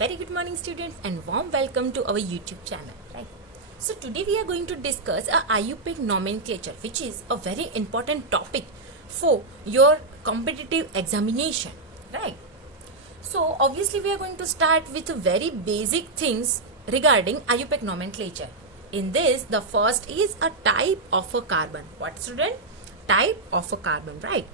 Very good morning students and warm welcome to our YouTube channel, right? So today we are going to discuss a IUPAC nomenclature, which is a very important topic for your competitive examination, right? So obviously we are going to start with very basic things regarding IUPAC nomenclature. In this, the first is a type of a carbon. What, student? Type of a carbon, right?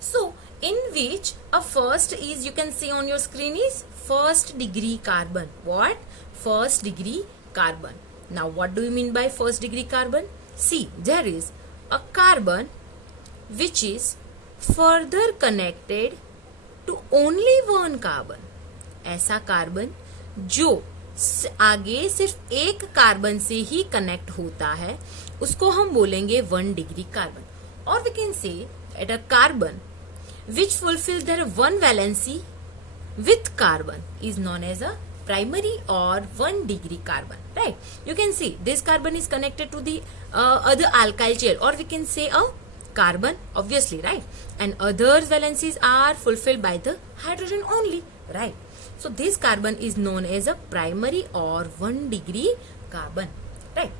So in which a first is, you can see on your screen, is first degree carbon. What? First degree carbon. Now what do you mean by first degree carbon? See, there is a carbon which is further connected to only one carbon. ऐसा carbon जो आगे सिर्फ एक carbon से ही connect होता है उसको हम बोलेंगे वन डिग्री कार्बन. और we can say at a carbon which fulfill their one valency with carbon is known as a primary or 1 degree carbon, right? You can see this carbon is connected to the other alkyl chain, or we can say a carbon, obviously, right? And others valencies are fulfilled by the hydrogen only, right? So this carbon is known as a primary or 1 degree carbon, right?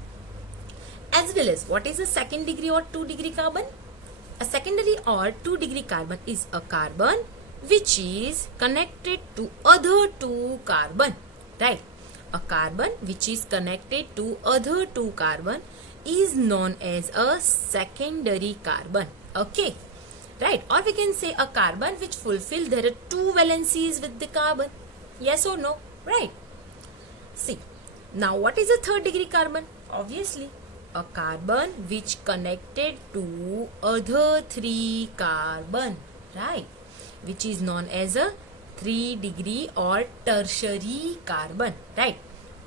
As well as what is a second degree or 2 degree carbon? A secondary or 2 degree carbon is a carbon which is connected to other 2 carbon, right? A carbon which is connected to other 2 carbon is known as a secondary carbon, okay? Right? Or we can say a carbon which fulfill their 2 valencies with the carbon. Yes or no? Right? See, now what is a third degree carbon? Obviously a carbon which connected to other 3 carbon, right? Which is known as a 3 degree or tertiary carbon, right?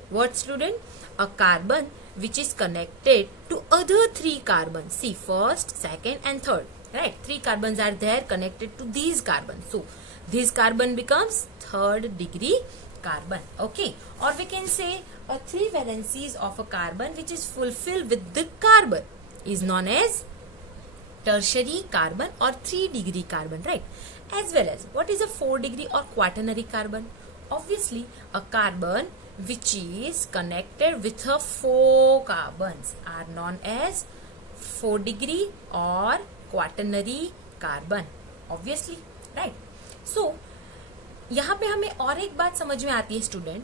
What, student? A carbon which is connected to other 3 carbons. See, first, second and third, right? 3 carbons are there connected to these carbons. So this carbon becomes third degree carbon, okay? Or we can say a 3 valencies of a carbon which is fulfilled with the carbon is known as tertiary carbon or 3 degree carbon, right? As well as what is a 4 degree or quaternary carbon? Obviously a carbon which is connected with a 4 carbons are known as 4 degree or quaternary carbon, obviously, right? So यहाँ पे हमें और एक बात समझ में आती है स्टूडेंट.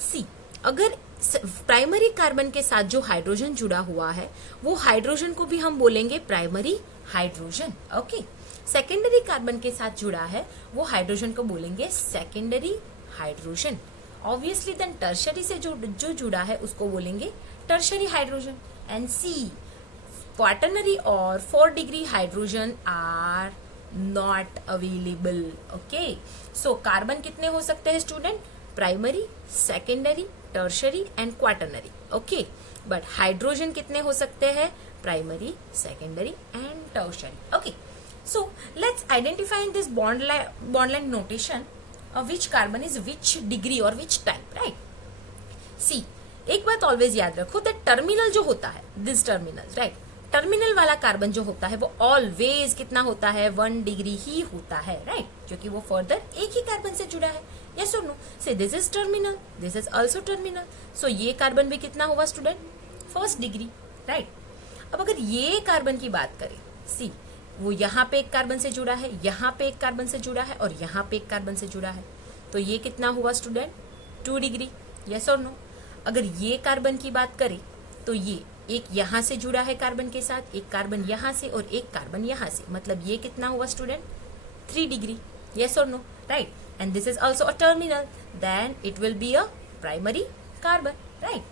सी, अगर प्राइमरी कार्बन के साथ जो हाइड्रोजन जुड़ा हुआ है वो हाइड्रोजन को भी हम बोलेंगे primary hydrogen, okay? Secondary carbon के साथ जुड़ा है वो हाइड्रोजन को बोलेंगे secondary hydrogen. Obviously then tertiary से जो जुड़ा है उसको बोलेंगे tertiary hydrogen. And see, quaternary और 4 degree hydrogen are not available, okay? So carbon कितने हो सकते हैं student? Primary, secondary, tertiary and quaternary, okay? But hydrogen कितने हो सकते हैं? Primary, secondary and tertiary, okay? So let's identify in this bond line notation which carbon is which degree or which type, right? See, एक बात always याद रखो that terminal जो होता है, दिस टर्मिनल, राइट? टर्मिनल वाला कार्बन जो होता है वो ऑलवेज कितना होता है? 1 डिग्री ही होता है, राइट? क्योंकि वो फर्दर एक ही कार्बन से जुड़ा है. यस और no? Say this is terminal, this is also terminal. So ये कार्बन भी कितना हुआ स्टूडेंट? First degree, right? अब अगर ये कार्बन की बात करें, सी, वो यहाँ पे एक कार्बन से जुड़ा है, यहाँ पे एक कार्बन से जुड़ा है और यहाँ पे एक कार्बन से जुड़ा है, तो ये कितना हुआ स्टूडेंट? 2 डिग्री. यस और नो? अगर ये कार्बन की बात करें तो ये एक यहाँ से जुड़ा है कार्बन के साथ, एक कार्बन यहाँ से और एक कार्बन यहाँ से, मतलब ये कितना हुआ स्टूडेंट? 3 डिग्री. यस और no? Right? And this is also a terminal, then it will be a primary carbon, right?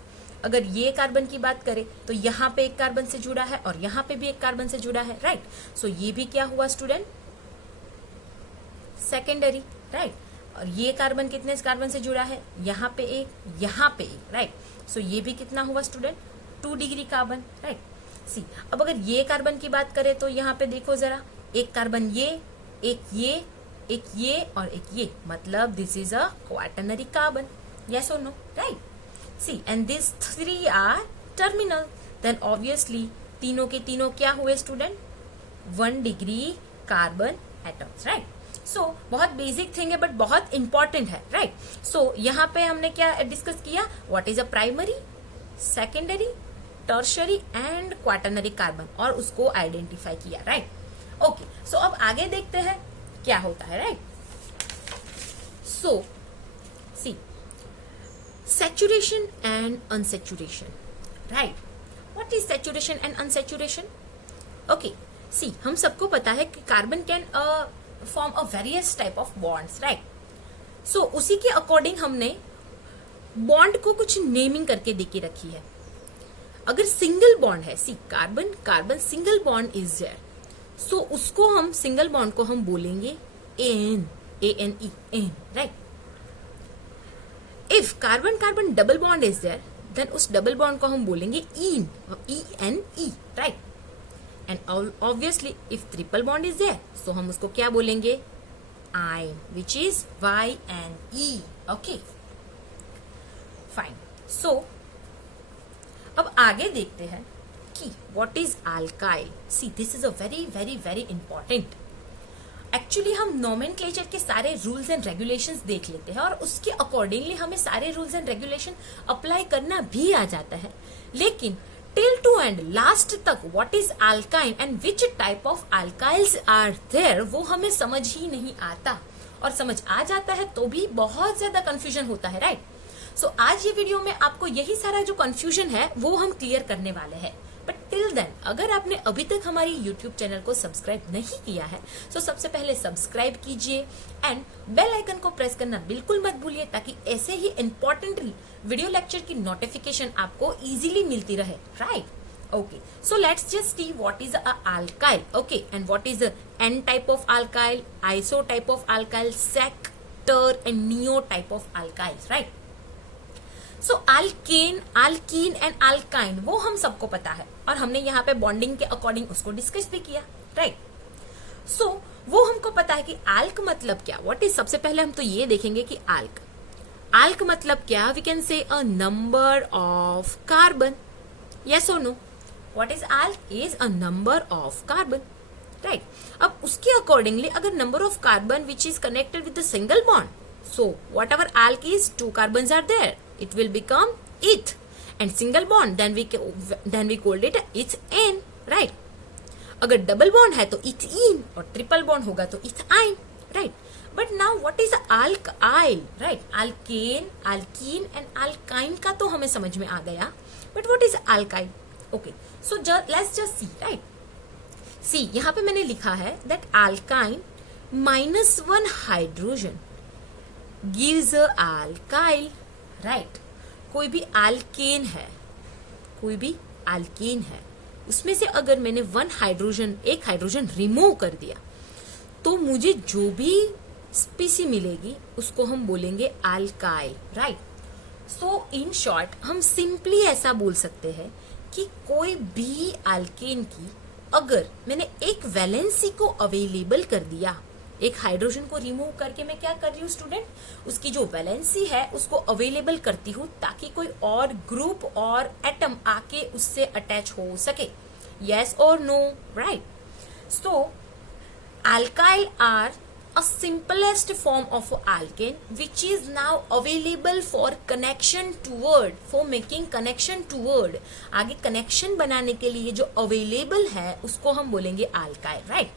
अगर ये कार्बन की बात करें तो यहाँ पे एक कार्बन से जुड़ा है और यहाँ पे भी एक कार्बन से जुड़ा है, राइट? सो ये भी क्या हुआ स्टूडेंट? Secondary, right? और ये कार्बन कितने कार्बन से जुड़ा है? यहाँ पे एक, यहाँ पे एक, राइट? सो ये भी कितना हुआ student? 2 degree carbon, right? See, अब अगर ये कार्बन की बात करें तो यहाँ पे देखो जरा, एक कार्बन ये, एक ये, एक ये और एक ये, मतलब this is a quaternary carbon. Yes और no? Right? See, and these 3 are terminal. Then obviously तीनों के तीनों क्या हुए student? 1 degree carbon atoms, right? So बहुत बेसिक थिंग है बट बहुत इंपॉर्टेंट है, राइट. सो यहाँ पे हमने क्या डिस्कस किया, what is a primary, secondary, tertiary and quaternary carbon, और उसको आइडेंटिफाई किया, राइट. ओके, सो अब आगे देखते हैं क्या होता है, right. So see, saturation and unsaturation, right? What is saturation and unsaturation? Okay, see, हम सबको पता है कि carbon can form a various type of bonds, right. So उसी के अकॉर्डिंग हमने बॉन्ड को कुछ नेमिंग करके देके रखी है. अगर सिंगल बॉन्ड है, C carbon carbon single bond is there, so उसको हम सिंगल बॉन्ड को हम बोलेंगे ane, ANE, ane, right. If carbon carbon double bond is there, then उस डबल बॉन्ड को हम बोलेंगे ene, ENE, right. And obviously if triple bond is there, so हम उसको क्या बोलेंगे, yne, which is YNE. Okay, fine. So अब आगे देखते हैं कि what is alkyl. See, this is a very very very important. Actually हम नोमेनक्लेचर के सारे रूल्स एंड रेगुलेशंस देख लेते हैं और उसके अकॉर्डिंगली हमें सारे रूल्स एंड रेगुलेशन अप्लाई करना भी आ जाता है, लेकिन टिल टू एंड लास्ट तक what is alkyne and which type of alkyls are there वो हमें समझ ही नहीं आता, और समझ आ जाता है तो भी बहुत ज्यादा कंफ्यूजन होता है, राइट. सो आज ये वीडियो में आपको यही सारा जो कंफ्यूजन है वो हम क्लियर करने वाले हैं. बट टिल देन, अगर आपने अभी तक हमारी यूट्यूब चैनल को सब्सक्राइब नहीं किया है, तो सबसे पहले सब्सक्राइब कीजिए एंड बेल आइकन को प्रेस करना बिल्कुल मत भूलिए, ताकि ऐसे ही इंपॉर्टेंट वीडियो लेक्चर की नोटिफिकेशन आपको इजीली मिलती रहे, right. Okay, so let's just see what is a alkyl, okay, and what is a N type of alkyl, iso type of alkyl, sec, ter and neo type of alkyls, right? So alkane, alkene and alkyne वो हम सबको पता है, और हमने यहाँ पे bonding के अकॉर्डिंग उसको डिस्कस भी किया, राइट. सो वो हमको पता है कि आल्क मतलब क्या, व्हाट इज. सबसे पहले हम तो ये देखेंगे कि आल्क, आल्क मतलब क्या. We can say a number of carbon, yes और no. What is alk? Is a number of carbon, right. अब उसके अकॉर्डिंगली अगर number of carbon which is connected with the single bond, so whatever alk is, 2 carbons are there, it will become eth, and single bond then we called it ethane, right. अगर double bond है तो ethene, और triple bond होगा तो ethyne, right. But now what is alkyl, right. Alkane, alkene and alkyne का तो हमें समझ में आ गया, but what is alkyl. Okay, so let's just see, right. See, यहाँ पे मैंने लिखा है that alkyne -1 hydrogen gives a alkyl, right. कोई भी अल्केन है, कोई भी अल्केन है, उसमें से अगर मैंने 1 हाइड्रोजन, एक हाइड्रोजन रिमूव कर दिया, तो मुझे जो भी स्पीसी मिलेगी उसको हम बोलेंगे alkyl, right. So in short हम सिंपली ऐसा बोल सकते हैं कि कोई भी अल्केन की अगर मैंने एक वैलेंसी को अवेलेबल कर दिया, एक हाइड्रोजन को रिमूव करके मैं क्या कर रही हूँ स्टूडेंट, उसकी जो वैलेंसी है उसको अवेलेबल करती हूँ ताकि कोई और ग्रुप और एटम आके उससे अटैच हो सके, यस और no, right. So alkyl are a simplest form of alkane which is now available for connection toward, for making connection toward, आगे कनेक्शन बनाने के लिए जो अवेलेबल है उसको हम बोलेंगे alkyl, right.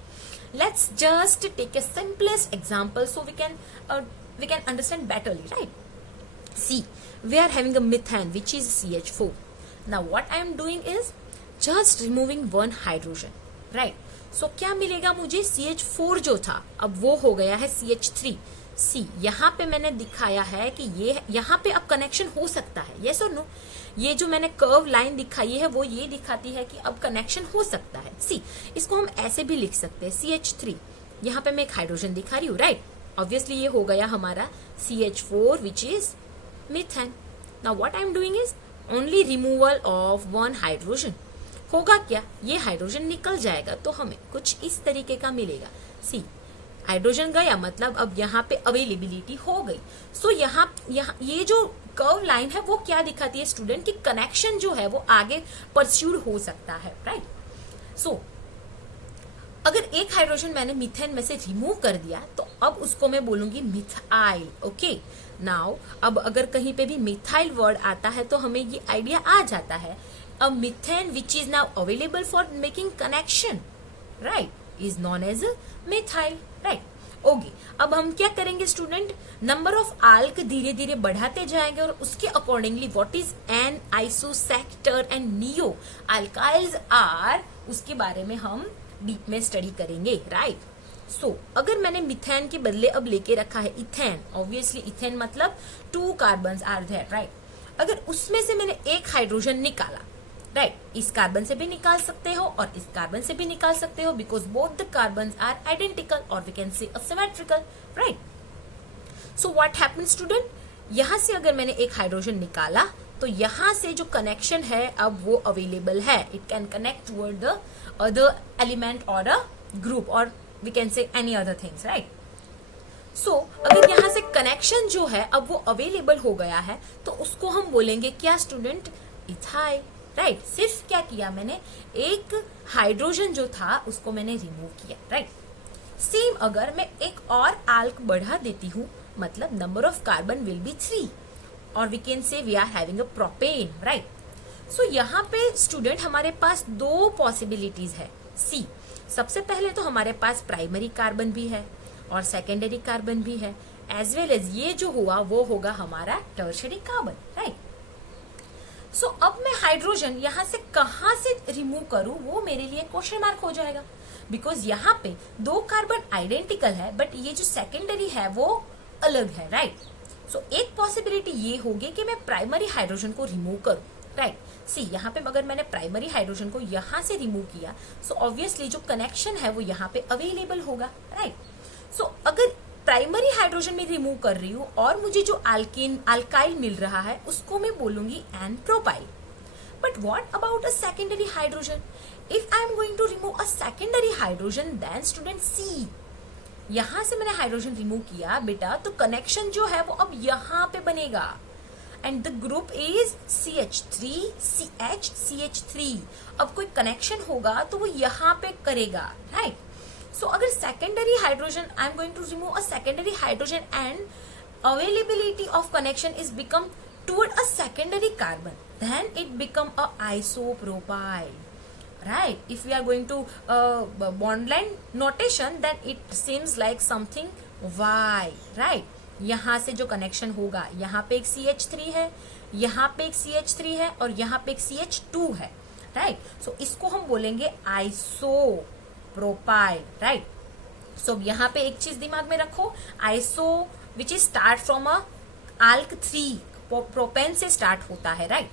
Let's just take a simplest example so we can understand betterly, right. See, we are having a methane which is CH4. Now what I am doing is just removing 1 hydrogen, right. So क्या मिलेगा मुझे, CH4 जो था अब वो हो गया है CH3. सी, यहाँ पे मैंने दिखाया है कि ये यहाँ पे अब कनेक्शन हो सकता है, यस और नो. ये जो मैंने कर्व लाइन दिखाई है वो ये दिखाती है कि अब कनेक्शन हो सकता है. सी, इसको हम ऐसे भी लिख सकते हैं, CH3, यहाँ पे मैं एक हाइड्रोजन दिखा रही हूँ, राइट. ऑब्वियसली ये हो गया हमारा CH4 which is methane. Now what I am doing is only removal of 1 hydrogen. होगा क्या, ये हाइड्रोजन निकल जाएगा तो हमें कुछ इस तरीके का मिलेगा. सी, हाइड्रोजन गया मतलब अब यहाँ पे अवेलेबिलिटी हो गई. सो यहाँ ये जो कर्व लाइन है वो क्या दिखाती है स्टूडेंट, कि कनेक्शन जो है वो आगे परस्यूड हो सकता है, राइट. सो अगर एक हाइड्रोजन मैंने मीथेन में से रिमूव कर दिया तो अब उसको मैं बोलूंगी मिथाइल. ओके, नाउ अब अगर कहीं पे भी मिथाइल वर्ड आता है तो हमें ये आइडिया आ जाता है. A methane which is now available for making connection, right, is known as methyl, right. Okay, अब हम क्या करेंगे स्टूडेंट, नंबर ऑफ आल्क धीरे धीरे बढ़ाते जाएंगे और उसके accordingly what is an isosector and neo alkyls are, उसके बारे में हम डीप में स्टडी करेंगे, राइट. सो अगर मैंने मिथेन के बदले अब लेके रखा है इथेन, ऑब्वियसली इथेन मतलब 2 कार्बन्स आर देयर, राइट. अगर उसमें से मैंने एक हाइड्रोजन निकाला, राइट, इस कार्बन से भी निकाल सकते हो और इस कार्बन से भी निकाल सकते हो because both the carbons are identical और we can say symmetrical, right. So what happens student, यहां से अगर मैंने एक हाइड्रोजन निकाला तो यहां से जो कनेक्शन है अब वो अवेलेबल है. It can connect toward the other element और अ ग्रुप और we can say any other things, right. So अगर यहां से कनेक्शन जो है अब वो अवेलेबल हो गया है तो उसको हम बोलेंगे क्या स्टूडेंट, इथाइल, राइट. सिर्फ क्या किया मैंने, एक हाइड्रोजन जो था उसको मैंने रिमूव किया, राइट. सेम अगर मैं एक और आल्क बढ़ा देती हूं मतलब number of carbon will be 3 और we can say we are having a propane, right. So यहाँ पे स्टूडेंट हमारे पास 2 पॉसिबिलिटीज है. सी, सबसे पहले तो हमारे पास प्राइमरी कार्बन भी है और सेकेंडरी कार्बन भी है, एज वेल एज ये जो हुआ वो होगा हमारा टर्शरी कार्बन, राइट. सो अब मैं हाइड्रोजन यहां से कहां से रिमूव करूं वो मेरे लिए क्वेश्चन मार्क हो जाएगा बिकॉज यहाँ पे 2 कार्बन आइडेंटिकल है बट ये जो सेकेंडरी है वो अलग है, राइट. सो एक पॉसिबिलिटी ये होगी कि मैं प्राइमरी हाइड्रोजन को रिमूव करूं, राइट. सी, यहाँ पे अगर मैंने प्राइमरी हाइड्रोजन को यहाँ से रिमूव किया सो ऑब्वियसली जो कनेक्शन है वो यहाँ पे अवेलेबल होगा, राइट. सो अगर प्राइमरी हाइड्रोजन में रिमूव कर रही हूँ और मुझे जो अल्काइल मिल रहा है उसको मैं बोलूंगी N propyl. But what about a secondary hydrogen, if I am going to remove a secondary hydrogen then student see, यहां से मैंने हाइड्रोजन रिमूव किया बेटा तो कनेक्शन जो है वो अब यहाँ पे बनेगा and the group is CH3 CH CH3. अब कोई कनेक्शन होगा तो वो यहाँ पे करेगा, राइट. सो अगर secondary hydrogen I am going to remove a secondary hydrogen and availability of connection is become toward a secondary carbon then it become a isopropyl, right. If we are going to bond line notation then it seems like something Y, right. यहाँ से जो connection होगा यहाँ पे एक CH3 है, यहाँ पे एक CH3 है और यहाँ पे एक CH2 है, राइट. सो इसको हम बोलेंगे आइसोप्रोपाइल, राइट. सो यहाँ पे एक चीज दिमाग में रखो, iso which is start from a आल्क 3, प्रोपेन से स्टार्ट होता है, राइट.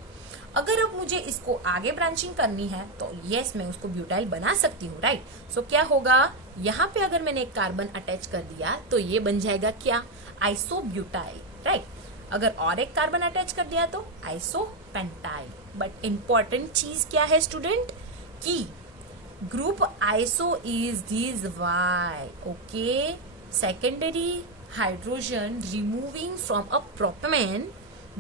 अगर अब मुझे इसको आगे ब्रांचिंग करनी है तो यस मैं उसको ब्यूटाइल बना सकती हूँ, राइट. सो क्या होगा, यहाँ पे अगर मैंने एक कार्बन अटैच कर दिया तो ये बन जाएगा क्या, आइसोब्यूटाइल, राइट. अगर और एक कार्बन अटैच कर दिया तो आइसोपेंटाइल. बट इंपॉर्टेंट चीज क्या है स्टूडेंट कि group iso is this why, okay. Secondary hydrogen removing from a propane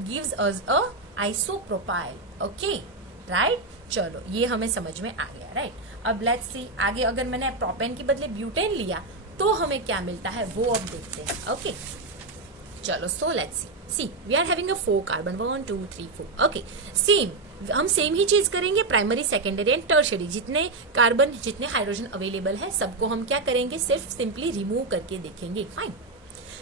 gives us a isopropyl, okay, right. चलो ये हमें समझ में आ गया, राइट. अब लेट्स सी आगे, अगर मैंने प्रोपेन के बदले ब्यूटेन लिया तो हमें क्या मिलता है वो अब देखते हैं, ओके. चलो so let's see we are having a 4 carbon 1 2 3 4, okay. हम सेम ही चीज करेंगे प्राइमरी सेकेंडरी एंड टर्शरी. जितने कार्बन जितने हाइड्रोजन अवेलेबल है सबको हम क्या करेंगे, सिर्फ सिंपली रिमूव करके देखेंगे, फाइन.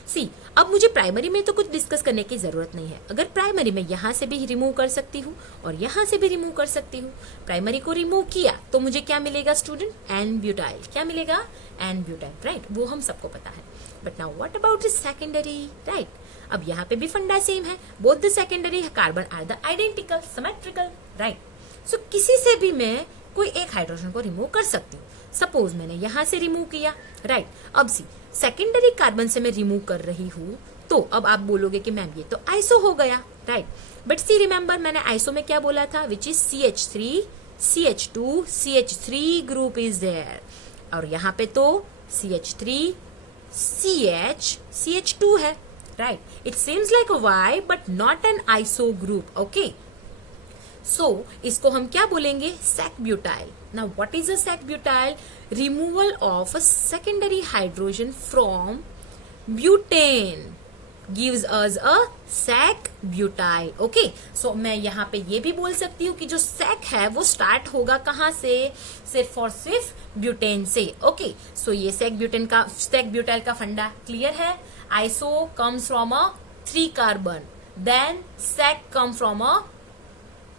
सी, अब मुझे प्राइमरी में तो कुछ डिस्कस करने की जरूरत नहीं है. अगर प्राइमरी में यहाँ से भी रिमूव कर सकती हूँ और यहाँ से भी रिमूव कर सकती हूँ. प्राइमरी को रिमूव किया तो मुझे क्या मिलेगा स्टूडेंट, एन ब्यूटाइल. क्या मिलेगा, एन ब्यूटाइल, राइट. वो हम सबको पता है. But now what about the secondary, right. अब यहाँ पे भी फंडा सेम है, both the secondary carbon are the identical symmetrical, right. So किसी से भी मैं कोई एक हाइड्रोजन को रिमूव कर सकती हूँ. सपोज मैंने यहाँ से रिमूव किया, राइट. अब सी, सेकेंडरी कार्बन से मैं रिमूव कर रही हूँ तो अब आप बोलोगे कि मैम ये तो आइसो हो गया, राइट. बट सी रिमेंबर मैंने आइसो में क्या बोला था, विच इज CH3 CH2 CH3 group is there और यहाँ पे तो CH3 CH CH2 है, right. It seems like a Y but not an iso group, okay. So इसको हम क्या बोलेंगे, sec butyl. Now what is a sec butyl? Removal of a secondary hydrogen from butane gives us a sec butyl. Okay, so मैं यहाँ पे ये भी बोल सकती हूँ कि जो sec है वो स्टार्ट होगा कहाँ से, सिर्फ और सिर्फ ब्यूटेन से. ओके, सो ये sec butyl का फंडा क्लियर है. Iso comes from a 3 carbon, then sec come from a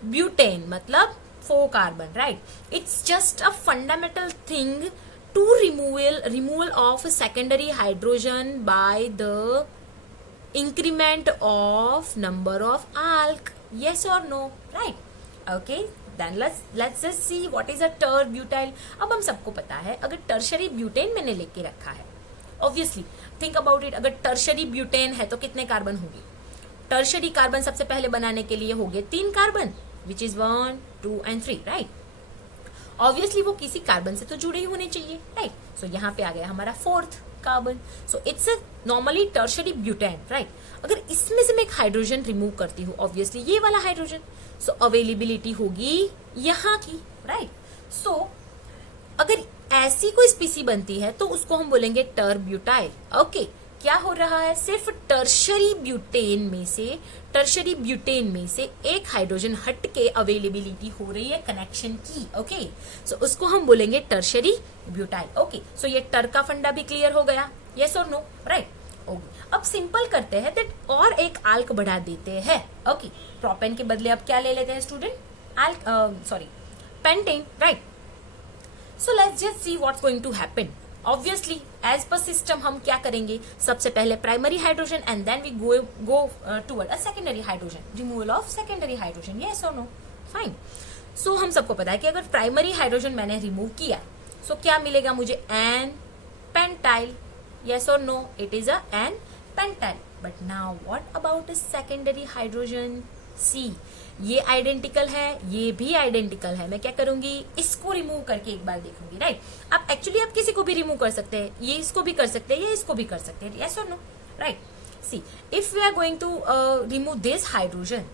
butane, मतलब 4 carbon, right? It's just a fundamental thing to removal of secondary hydrogen by the increment of number of alk. Yes or no? Right? Okay, then let's just see what is a ter-butyl. अब हम सबको पता है, अगर tertiary butane मैंने लेके रखा है, ऑब्वियसली थिंक अबाउट इट, अगर टर्शरी ब्यूटेन है तो कितने कार्बन होंगे? टर्शरी कार्बन सबसे पहले बनाने के लिए होंगे 3 carbon, which is 1, 2 and 3, right? Obviously वो किसी कार्बन से तो जुड़े ही होने चाहिए, राइट? सो यहाँ पे आ गया हमारा 4th carbon. So it's normally tertiary butane, right? अगर इसमें से मैं एक हाइड्रोजन रिमूव करती हूँ, ऑब्वियसली ये वाला हाइड्रोजन, सो अवेलेबिलिटी होगी यहाँ की, राइट? सो अगर ऐसी कोई स्पीसी बनती है तो उसको हम बोलेंगे टर ब्यूटाइल. ओके, क्या हो रहा है, सिर्फ टर्शरी ब्यूटेन में से एक हाइड्रोजन हट के अवेलेबिलिटी हो रही है कनेक्शन की. ओके, सो उसको हम बोलेंगे टर्शरी ब्यूटाइल. ओके, सो ये टर का फंडा भी क्लियर हो गया. यस और नो? राइट. ओके, अब सिंपल करते हैं दैट और एक आल्क बढ़ा देते हैं. ओके, प्रोपेन के बदले अब क्या ले लेते हैं student? Pentane, right? So let's just see what's going to happen. Obviously, as per system हम क्या करेंगे, सबसे पहले primary hydrogen and then we go toward a secondary hydrogen, removal of secondary hydrogen. Yes or no? Fine. So हम सबको पता है कि अगर प्राइमरी हाइड्रोजन मैंने रिमूव किया, so क्या मिलेगा मुझे? N pentyl. Yes or no? It is a N pentyl. But now what about a secondary hydrogen? C. ये आइडेंटिकल है, ये भी आइडेंटिकल है. मैं क्या करूंगी, इसको रिमूव करके एक बार देखूंगी, राइट? आप एक्चुअली आप किसी को भी रिमूव कर सकते हैं, ये इसको भी कर सकते हैं, ये इसको भी कर सकते हैं. यस और no? Right. See, if we are going to remove this hydrogen,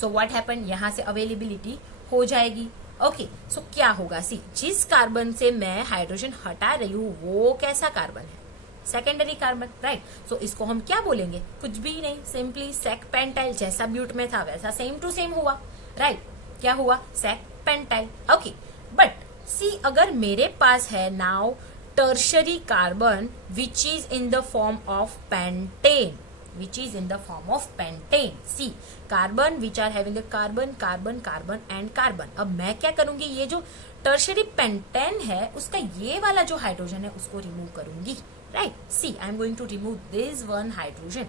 so what happen, यहां से अवेलेबिलिटी हो जाएगी. ओके, सो क्या होगा, सी, जिस कार्बन से मैं हाइड्रोजन हटा रही हूं वो कैसा कार्बन है? Secondary carbon, right? सो इसको हम क्या बोलेंगे? कुछ भी नहीं, सिंपली सेक पेंटाइल. जैसा ब्यूट में था वैसा सेम टू सेम हुआ, राइट? क्या हुआ? Sec pentyl. Okay, but see, अगर मेरे पास है now tertiary carbon which is in the form of pentane, see, carbon which are having a carbon carbon carbon and carbon. अब मैं क्या करूंगी, ये जो टर्शरी पेंटेन है उसका ये वाला जो हाइड्रोजन है उसको रिमूव करूंगी, right? See, I am going to remove this one hydrogen.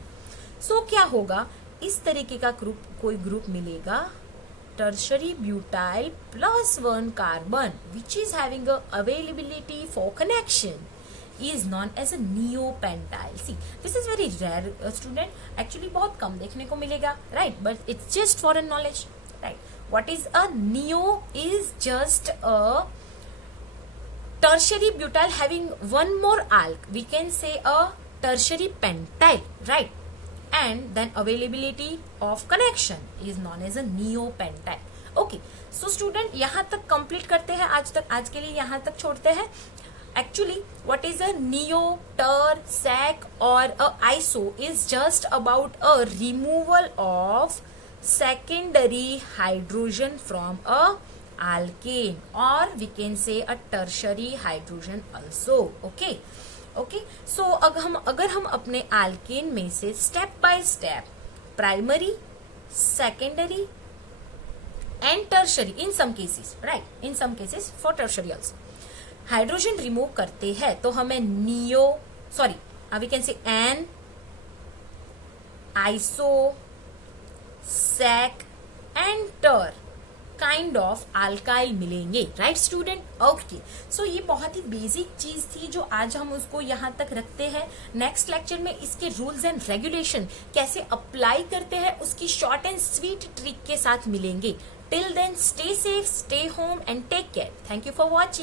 So क्या होगा, इस तरीके का कोई ग्रुप मिलेगा, tertiary butyl plus 1 carbon which is having a availability for connection is known as a neopentyl. See, this is very rare, student. Actually बहुत कम देखने को मिलेगा, right? But it's just for a knowledge, right? What is a neo? Is just a tertiary butyl having one more alk. We can say a tertiary pentyl, right? And then availability of connection is known as a neopentyl. Okay, so student यहाँ तक complete करते हैं. आज के लिए यहाँ तक छोड़ते हैं. Actually, what is a neo, ter, sec or a iso is just about a removal of secondary hydrogen from a alkane, or we can say a tertiary hydrogen also. Okay, so अगर हम अपने alkane में से step by step primary, secondary and tertiary in some cases, right? In some cases for tertiary also hydrogen remove करते हैं तो हमें we can say N, iso, sec and ter kind of alkyl मिलेंगे, right student? Okay, so ये बहुत ही basic चीज थी जो आज हम उसको यहाँ तक रखते हैं. नेक्स्ट लेक्चर में इसके रूल्स एंड रेगुलेशन कैसे अप्लाई करते हैं उसकी शॉर्ट एंड स्वीट ट्रिक के साथ मिलेंगे. Till then, stay safe, stay home and take care. Thank you for watching.